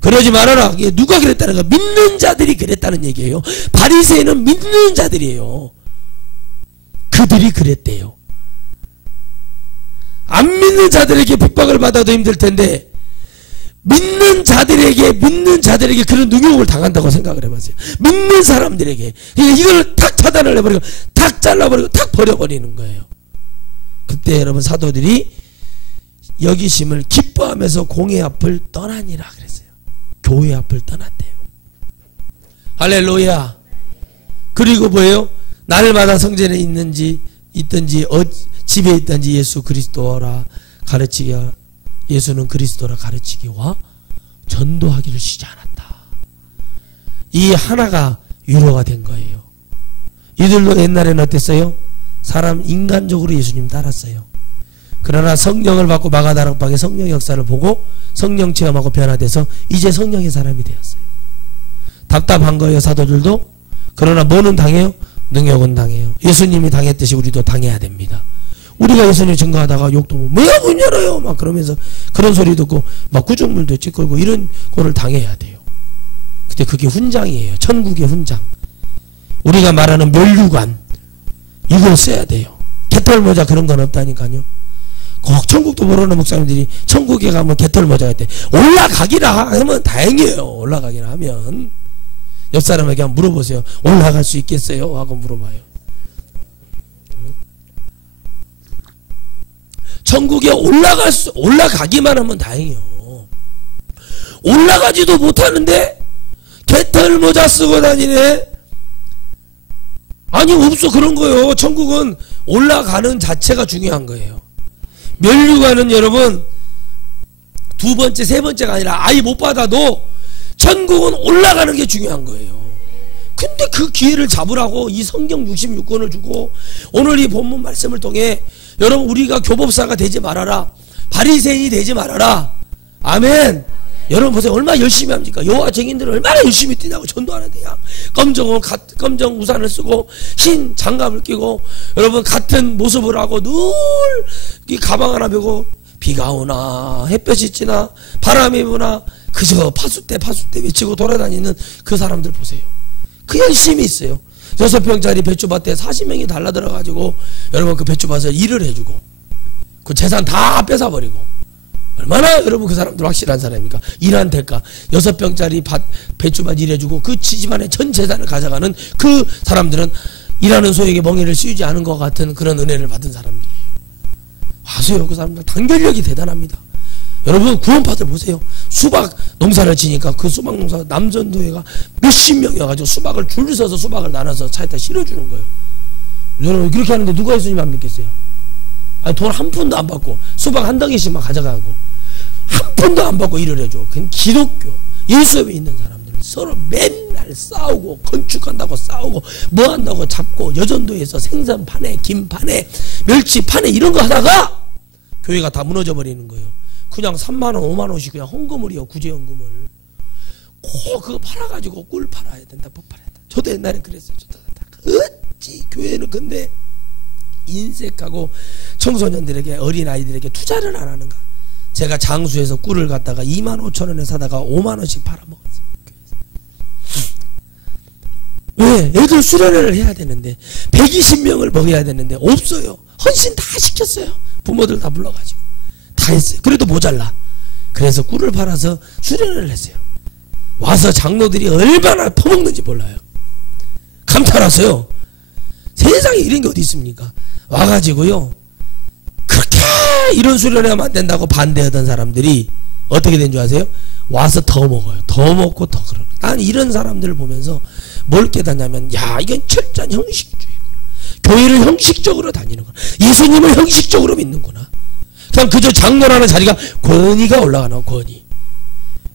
그러지 말아라. 이게 누가 그랬다는 거야? 믿는 자들이 그랬다는 얘기예요. 바리새인은 믿는 자들이에요. 그들이 그랬대요. 안 믿는 자들에게 핍박을 받아도 힘들 텐데 믿는 자들에게 그런 능욕을 당한다고 생각을 해보세요. 믿는 사람들에게 이걸 탁 차단을 해버리고 탁 잘라버리고 탁 버려버리는 거예요. 그때 여러분 사도들이 여기심을 기뻐하면서 공회 앞을 떠나니라 그랬어요. 교회 앞을 떠났대요. 할렐루야. 그리고 뭐예요? 날마다 성전에 있든지 집에 있든지 예수 그리스도라 가르치기와 예수는 그리스도라 가르치기와 전도하기를 쉬지 않았다. 이 하나가 유로가 된 거예요. 이들도 옛날에는 어땠어요? 인간적으로 예수님 따랐어요. 그러나 성령을 받고 마가다락방의 성령 역사를 보고 성령 체험하고 변화돼서 이제 성령의 사람이 되었어요. 답답한 거예요, 사도들도. 그러나 뭐는 당해요? 능력은 당해요. 예수님이 당했듯이 우리도 당해야 됩니다. 우리가 예수님 증거하다가 욕도 뭐야 문 열어요 막 그러면서 그런 소리 듣고 막 구정물도 찌끌고 이런 거를 당해야 돼요. 근데 그게 훈장이에요. 천국의 훈장. 우리가 말하는 멸류관 이걸 써야 돼요. 개털모자 그런 건 없다니까요. 꼭 천국도 모르는 목사님들이 천국에 가면 개털모자가 있대. 올라가기라 하면 다행이에요. 올라가기라 하면. 옆 사람에게 한번 물어보세요. 올라갈 수 있겠어요? 하고 물어봐요. 천국에 올라가기만 하면 다행이요. 올라가지도 못하는데 개털 모자 쓰고 다니네. 아니 없어. 그런 거요. 천국은 올라가는 자체가 중요한 거예요. 멸류관은 여러분 두 번째 세 번째가 아니라 아예 못 받아도 천국은 올라가는 게 중요한 거예요. 근데 그 기회를 잡으라고 이 성경 66권을 주고 오늘 이 본문 말씀을 통해 여러분 우리가 교법사가 되지 말아라. 바리새인이 되지 말아라. 아멘. 여러분 보세요. 얼마나 열심히 합니까? 여호와 증인들은 얼마나 열심히 뛰냐고. 전도하는데요. 검정 우산을 쓰고 흰 장갑을 끼고 여러분 같은 모습을 하고 늘 이 가방 하나 메고 비가 오나 햇볕이 찌나 바람이 부나 그저 파수대 외치고 돌아다니는 그 사람들 보세요. 그 열심히 있어요. 6평짜리 배추밭에 40명이 달라들어가지고 여러분 그 배추밭을 일을 해주고 그 재산 다 뺏어버리고 얼마나 여러분 그 사람들 확실한 사람입니까? 일한 대가 6평짜리 배추밭 일해주고 그 집안의 전 재산을 가져가는 그 사람들은 일하는 소에게 멍에를 씌우지 않은 것 같은 그런 은혜를 받은 사람들이에요. 아세요? 그 사람들 단결력이 대단합니다. 여러분 구원파들 보세요. 수박 농사를 지니까 그 수박 농사 남전도회가 몇십 명이 와가지고 수박을 줄 서서 수박을 나눠서 차에다 실어주는 거예요. 여러분 그렇게 하는데 누가 예수님 안 믿겠어요? 아니 돈 한 푼도 안 받고 수박 한 덩이씩만 가져가고 한 푼도 안 받고 일을 해줘. 그건 기독교 예수에 있는 사람들은 서로 맨날 싸우고 건축한다고 싸우고 뭐 한다고 잡고 여전도에서 생선 파네 김 파네 멸치 파네 이런 거 하다가 교회가 다 무너져 버리는 거예요. 그냥 3만원 5만원씩 그냥 헌금을이요. 구제헌금을 꼭 그거 팔아가지고 꿀 팔아야 된다 뭐 팔아야 된다. 저도 옛날에 그랬어요. 어찌 교회는 근데 인색하고 청소년들에게 어린아이들에게 투자를 안 하는가. 제가 장수에서 꿀을 갖다가 25,000원에 사다가 5만원씩 팔아먹었어요. 왜? 애들 수련회를 해야 되는데 120명을 먹여야 되는데 없어요. 헌신 다 시켰어요. 부모들 다 불러가지고 다 했어요. 그래도 모자라. 그래서 꿀을 팔아서 수련회를 했어요. 와서 장로들이 얼마나 퍼먹는지 몰라요. 감탄하세요. 세상에 이런 게 어디 있습니까? 와가지고요 그렇게 이런 수련회 하면 안 된다고 반대하던 사람들이 어떻게 된 줄 아세요? 와서 더 먹어요. 더 먹고 더 그러고. 난 이런 사람들을 보면서 뭘 깨닫냐면 야 이건 철저한 형식주의구나. 교회를 형식적으로 다니는구나. 예수님을 형식적으로 믿는구나. 그냥 그저 장로라는 자리가 권위가 올라가나. 권위.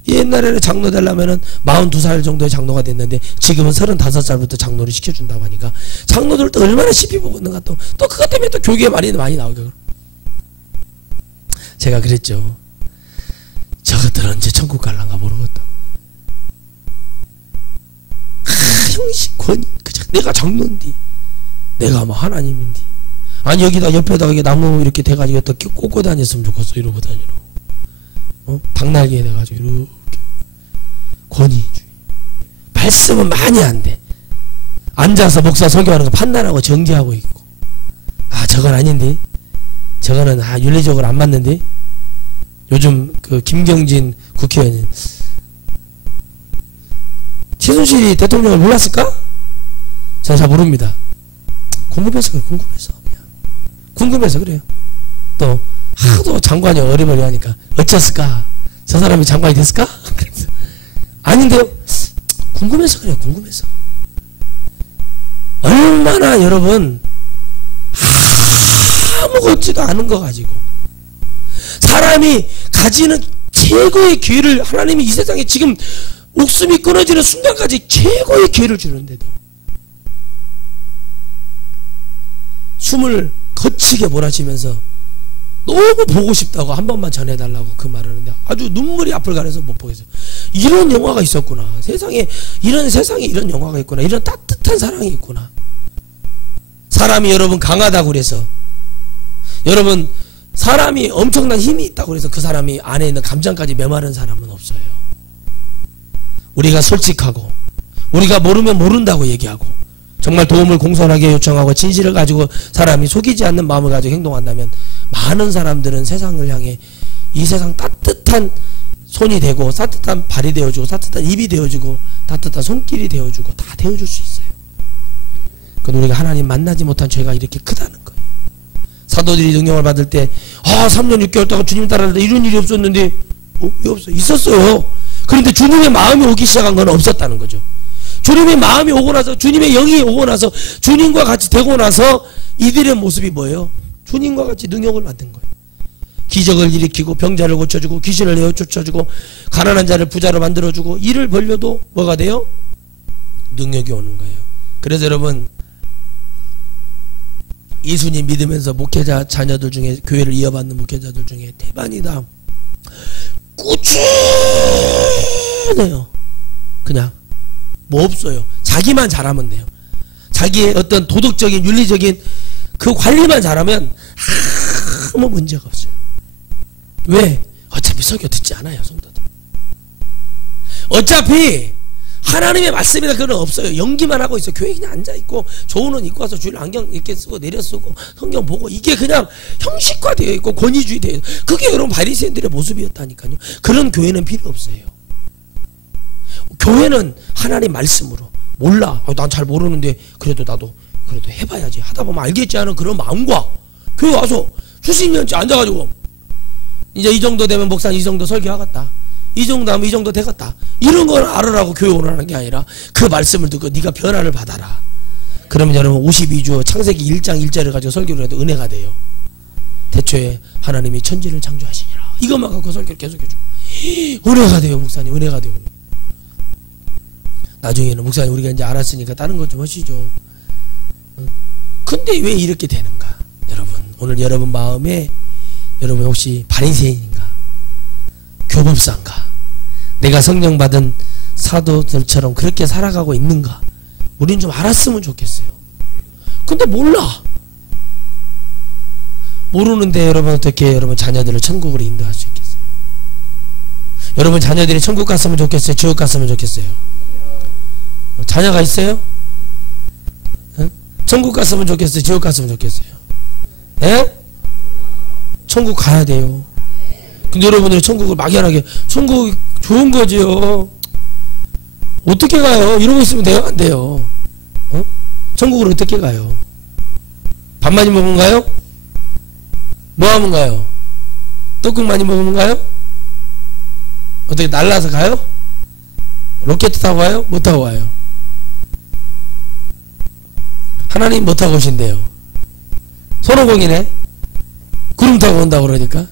옛날에는 장로 되려면은 42살 정도의 장로가 됐는데 지금은 35살부터 장로를 시켜준다고 하니까 장로들도 얼마나 시비 보고 있는가. 또 그것 때문에 또 교계에 많이 나오고. 제가 그랬죠. 저것들 언제 천국 갈란가 모르겠다고. 형식 권위. 그저 내가 장로인디 내가 뭐 하나님인디 아니 여기다 옆에다가 이게 나무 이렇게 돼가지고 또 꽂고 다녔으면 좋겠어. 이러고 다니러 당나귀에 돼가지고 이렇게 권위주의. 말씀은 많이 안 돼. 앉아서 목사 설교하는 거 판단하고 정지하고 있고 아 저건 아닌데 저거는 윤리적으로 안 맞는데. 요즘 그 김경진 국회의원이 최순실이 대통령을 몰랐을까? 저는 잘 모릅니다. 궁금해서 그래요. 궁금해서 그래요. 또 하도 장관이 어리버리 하니까 어쩌을까? 저 사람이 장관이 됐을까? 아닌데요. 궁금해서 그래요. 궁금해서. 얼마나 여러분 아무것지도 않은 거 가지고 사람이 가지는 최고의 기회를 하나님이 이 세상에 지금 목숨이 끊어지는 순간까지 최고의 기회를 주는데도 숨을 거치게 몰아치면서 너무 보고 싶다고 한 번만 전해달라고 그 말을 하는데 아주 눈물이 앞을 가려서 못 보겠어요. 이런 영화가 있었구나. 세상에 이런 영화가 있구나. 이런 따뜻한 사랑이 있구나. 사람이 여러분 강하다고 그래서 여러분 사람이 엄청난 힘이 있다고 그래서 그 사람이 안에 있는 감정까지 메마른 사람은 없어요. 우리가 솔직하고 우리가 모르면 모른다고 얘기하고 정말 도움을 공손하게 요청하고 진실을 가지고 사람이 속이지 않는 마음을 가지고 행동한다면 많은 사람들은 세상을 향해 이 세상 따뜻한 손이 되고 따뜻한 발이 되어주고 따뜻한 입이 되어주고 따뜻한 손길이 되어주고 다 되어줄 수 있어요. 그건 우리가 하나님 만나지 못한 죄가 이렇게 크다는 거예요. 사도들이 능력을 받을 때 3년 6개월 동안 주님 따라다니는데 이런 일이 없었는데 왜 없어요? 있었어요. 그런데 주님의 마음이 오기 시작한 건 없었다는 거죠. 주님의 마음이 오고 나서 주님의 영이 오고 나서 주님과 같이 되고 나서 이들의 모습이 뭐예요? 주님과 같이 능력을 받은 거예요. 기적을 일으키고 병자를 고쳐주고 귀신을 내어 쫓아주고 가난한 자를 부자로 만들어주고 일을 벌려도 뭐가 돼요? 능력이 오는 거예요. 그래서 여러분 예수님 믿으면서 목회자 자녀들 중에 교회를 이어받는 목회자들 중에 대반이다. 꾸준해요. 그냥 뭐 없어요. 자기만 잘하면 돼요. 자기의 어떤 도덕적인 윤리적인 그 관리만 잘하면 아무 문제가 없어요. 왜? 어차피 설교 듣지 않아요. 성도들. 어차피 하나님의 말씀이나 그런 없어요. 연기만 하고 있어. 교회 그냥 앉아있고 좋은 옷 입고 와서 주일 안경 이렇게 쓰고 내려 쓰고 성경 보고 이게 그냥 형식화되어 있고 권위주의 되어 있고 그게 여러분 바리새인들의 모습이었다니까요. 그런 교회는 필요 없어요. 교회는 하나님 말씀으로 몰라. 난 잘 모르는데 그래도 나도 그래도 해봐야지 하다 보면 알겠지 하는 그런 마음과 교회 와서 수십 년째 앉아가지고 이제 이 정도 되면 목사님 이 정도 설교하겠다. 이 정도 하면 이 정도 되겠다. 이런 걸 알으라고 교회 오라는 게 아니라 그 말씀을 듣고 네가 변화를 받아라. 그러면 여러분 52주 창세기 1장 1절을 가지고 설교를 해도 은혜가 돼요. 태초에 하나님이 천지를 창조하시니라. 이것만 갖고 설교를 계속해줘. 은혜가 돼요. 목사님 은혜가 돼요. 나중에는 목사님 우리가 이제 알았으니까 다른 것 좀 하시죠. 근데 왜 이렇게 되는가? 여러분 오늘 여러분 마음에 여러분 혹시 바리새인인가? 교법사인가? 내가 성령 받은 사도들처럼 그렇게 살아가고 있는가? 우린 좀 알았으면 좋겠어요. 근데 몰라. 모르는데 여러분 어떻게 여러분 자녀들을 천국으로 인도할 수 있겠어요? 여러분 자녀들이 천국 갔으면 좋겠어요? 지옥 갔으면 좋겠어요? 자녀가 있어요? 응? 천국 갔으면 좋겠어요? 지옥 갔으면 좋겠어요? 예? 천국 가야 돼요. 근데 여러분들이 천국을 막연하게 천국 좋은 거지요. 어떻게 가요? 이러고 있으면 돼요? 안 돼요? 어? 천국을 어떻게 가요? 밥 많이 먹으면 가요? 뭐 하면 가요? 떡국 많이 먹으면 가요? 어떻게 날라서 가요? 로켓 타고 가요? 못 타고 가요? 하나님 못 타고 오신대요. 손오공이네. 구름 타고 온다고 그러니까.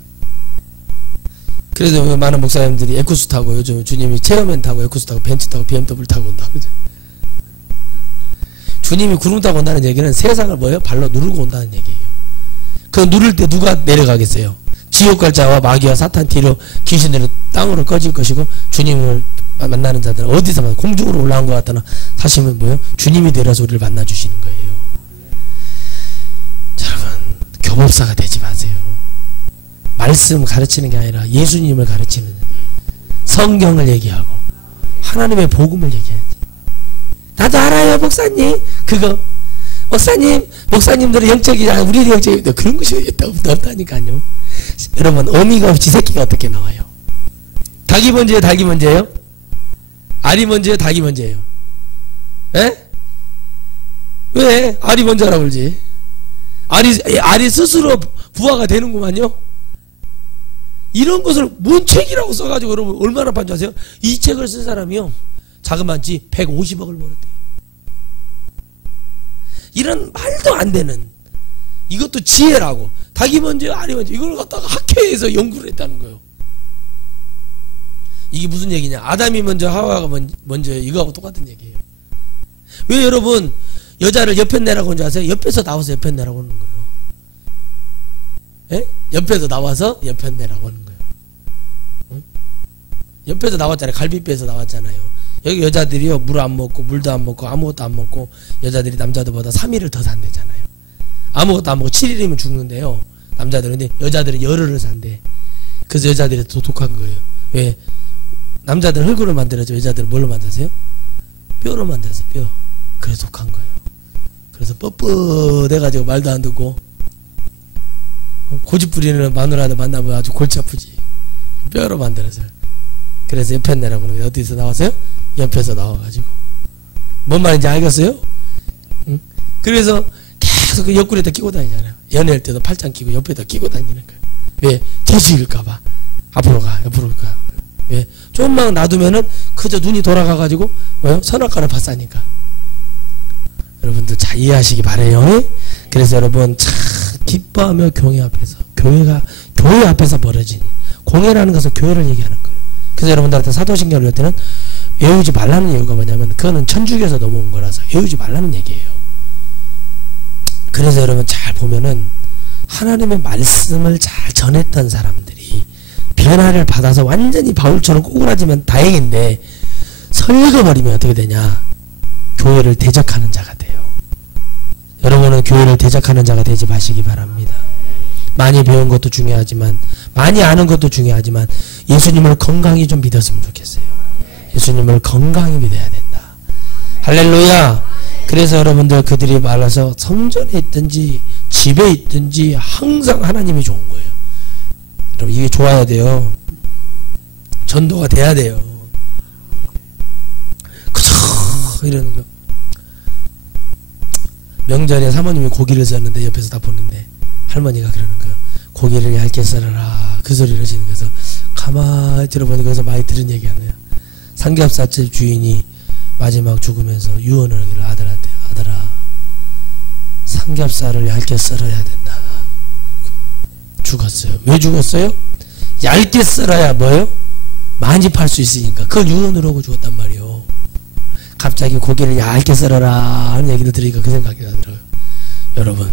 그래서 많은 목사님들이 에쿠스 타고 요즘 주님이 체어맨 타고 에쿠스 타고 벤츠 타고 BMW 타고 온다 그러죠. 주님이 구름 타고 온다는 얘기는 세상을 뭐예요? 발로 누르고 온다는 얘기예요. 그 누를 때 누가 내려가겠어요? 지옥 갈 자와 마귀와 사탄 뒤로 귀신들은 땅으로 꺼질 것이고 주님을 만나는 자들은 어디서 만나 공중으로 올라온 것 같다나 사실은 뭐예요? 주님이 내려서 우리를 만나 주시는 거예요. 여러분 교법사가 되지 마세요. 말씀 가르치는 게 아니라 예수님을 가르치는 성경을 얘기하고 하나님의 복음을 얘기해야지. 나도 알아요 목사님. 그거 목사님들은 영적이잖아요. 우리는 영적인데 그런 것이 없다니까요. 여러분 어미가 없이 새끼가 어떻게 나와요? 닭이 먼저예요? 닭이 먼저예요? 알이 먼저예요? 닭이 먼저예요? 에? 왜? 알이 먼저라고 그러지? 알이 스스로 부화가 되는구만요. 이런 것을 뭔 책이라고 써가지고 여러분 얼마나 판지 아세요? 이 책을 쓴 사람이요 자그마치 150억을 벌었대요. 이런 말도 안 되는 이것도 지혜라고 닭이 먼저 알이 먼저 이걸 갖다가 학회에서 연구를 했다는 거예요. 이게 무슨 얘기냐? 아담이 먼저 하와가 먼저 이거하고 똑같은 얘기예요. 왜 여러분 여자를 옆에 내라고 하는지 아세요? 옆에서 나와서 옆에 내라고 하는 거예요. 예? 옆에서 나와서 옆에 내라고 하는 거예요. 응? 옆에서 나왔잖아요. 갈비뼈에서 나왔잖아요. 여기 여자들이요 물 안 먹고 물도 안 먹고 아무것도 안 먹고 여자들이 남자들보다 3일을 더 산대잖아요. 아무것도 안 먹고 7일이면 죽는데요 남자들은. 근데 여자들은 열흘을 산대. 그래서 여자들이 더 독한 거예요. 왜? 남자들은 흙으로 만들어져 여자들은 뭘로 만드세요? 뼈로 만들어서 뼈. 그래서 독한 거예요. 그래서 뻣뻣해가지고 말도 안 듣고 고집 부리는 마누라도 만나면 아주 골치 아프지. 뼈로 만들어서. 그래서 옆에 내라고 하는 거예요. 어디서 나왔어요? 옆에서 나와가지고. 뭔 말인지 알겠어요? 응? 그래서 계속 그 옆구리에다 끼고 다니잖아요. 연애할 때도 팔짱 끼고 옆에다 끼고 다니는 거예요. 왜? 뒤집을까봐. 앞으로 가 옆으로 가. 왜? 조금만 놔두면은 그저 눈이 돌아가가지고 뭐요? 선악과를 봤사니까. 여러분들 잘 이해하시기 바래요. 그래서 여러분 참 기뻐하며 교회 앞에서 교회 앞에서 벌어진 공회라는 것은 교회를 얘기하는 거예요. 그래서 여러분들한테 사도신경을 할 때는 외우지 말라는 이유가 뭐냐면 그거는 천주교에서 넘어온 거라서 외우지 말라는 얘기예요. 그래서 여러분 잘 보면은 하나님의 말씀을 잘 전했던 사람들이 변화를 받아서 완전히 바울처럼 꼬꾸라지면 다행인데 설거버리면 어떻게 되냐? 교회를 대적하는 자가 돼요. 여러분은 교회를 대적하는 자가 되지 마시기 바랍니다. 많이 배운 것도 중요하지만 많이 아는 것도 중요하지만 예수님을 건강히 좀 믿었으면 좋겠어요. 예수님을 건강히 믿어야 된다. 할렐루야. 그래서 여러분들 그들이 말라서 성전에 있든지 집에 있든지 항상 하나님이 좋은 거예요. 여러분 이게 좋아야 돼요. 전도가 돼야 돼요. 그저 이러는 거. 명절에 사모님이 고기를 썰는데 옆에서 다 보는데 할머니가 그러는 거예요. 고기를 얇게 썰어라. 그 소리를 하시는 거여서 가만히 들어보니까 거기서 많이 들은 얘기 하네요. 삼겹살집 주인이 마지막 죽으면서 유언을 하기를 아들한테, 아들아 삼겹살을 얇게 썰어야 된다. 죽었어요. 왜 죽었어요? 얇게 썰어야 뭐예요? 많이 팔 수 있으니까. 그걸 유언을 하고 죽었단 말이에요. 갑자기 고기를 얇게 썰어라 하는 얘기를 들으니까 그 생각이 나더라고요. 여러분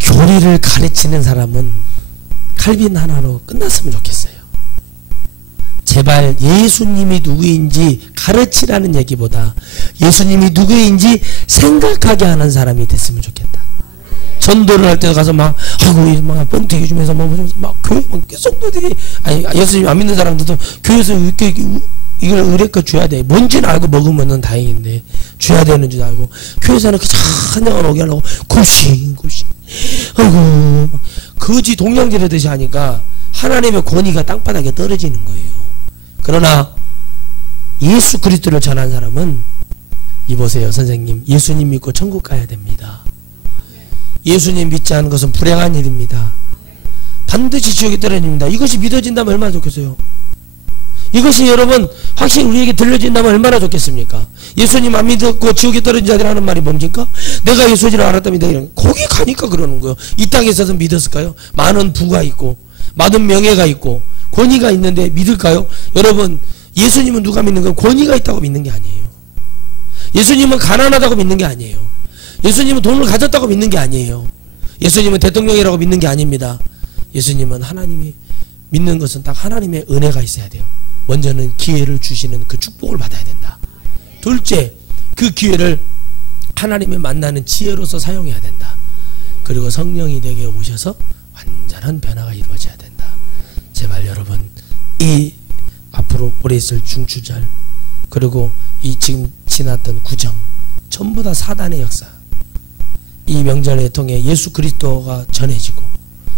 교리를 가르치는 사람은 칼빈 하나로 끝났으면 좋겠어요. 제발 예수님이 누구인지 가르치라는 얘기보다 예수님이 누구인지 생각하게 하는 사람이 됐으면 좋겠다. 전도를 할 때 가서 막 아이고 막 뻥튀기 주면서 막 교회 성도들이 아니 예수님 안 믿는 사람들도 교회에서 이렇게 이걸 의뢰껏 줘야 돼. 뭔지는 알고 먹으면은 다행인데 줘야 되는 줄 알고 교회에서는 그 찬양을 오게 하려고 굽신 아이고 거지 동양지르듯이 하니까 하나님의 권위가 땅바닥에 떨어지는 거예요. 그러나 예수 그리스도를 전한 사람은 이보세요. 선생님 예수님 믿고 천국 가야 됩니다. 예수님 믿지 않은 것은 불행한 일입니다. 반드시 지옥에 떨어집니다. 이것이 믿어진다면 얼마나 좋겠어요. 이것이 여러분 확실히 우리에게 들려진다면 얼마나 좋겠습니까? 예수님 안 믿었고 지옥에 떨어진 자들 하는 말이 뭡니까? 내가 예수님을 알았답니다. 거기 가니까 그러는 거예요. 이 땅에 있어서 믿었을까요? 많은 부가 있고 많은 명예가 있고 권위가 있는데 믿을까요? 여러분 예수님은 누가 믿는 건 권위가 있다고 믿는 게 아니에요. 예수님은 가난하다고 믿는 게 아니에요. 예수님은 돈을 가졌다고 믿는 게 아니에요. 예수님은 대통령이라고 믿는 게 아닙니다. 예수님은 하나님이 믿는 것은 딱 하나님의 은혜가 있어야 돼요. 먼저는 기회를 주시는 그 축복을 받아야 된다. 둘째, 그 기회를 하나님을 만나는 지혜로서 사용해야 된다. 그리고 성령이 내게 오셔서 완전한 변화가 이루어져야 된다. 제발 여러분 이 앞으로 오래 있을 중추절 그리고 이 지금 지났던 구정 전부 다 사단의 역사, 이 명절을 통해 예수 그리스도가 전해지고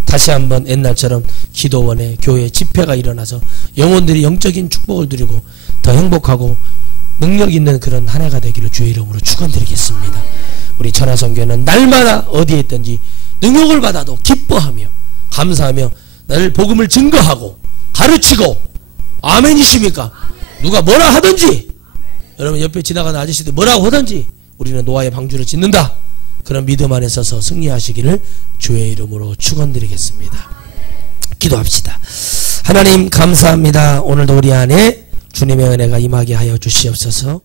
다시 한번 옛날처럼 기도원에 교회 집회가 일어나서 영혼들이 영적인 축복을 누리고 더 행복하고 능력 있는 그런 한 해가 되기를 주의 이름으로 축원드리겠습니다. 우리 천하성교회는 날마다 어디에 있든지 능력을 받아도 기뻐하며 감사하며 늘 복음을 증거하고 가르치고 아멘이십니까? 누가 뭐라 하든지 여러분 옆에 지나가는 아저씨들 뭐라고 하든지 우리는 노아의 방주를 짓는다. 그런 믿음 안에 서서 승리하시기를 주의 이름으로 축원드리겠습니다. 기도합시다. 하나님 감사합니다. 오늘도 우리 안에 주님의 은혜가 임하게 하여 주시옵소서.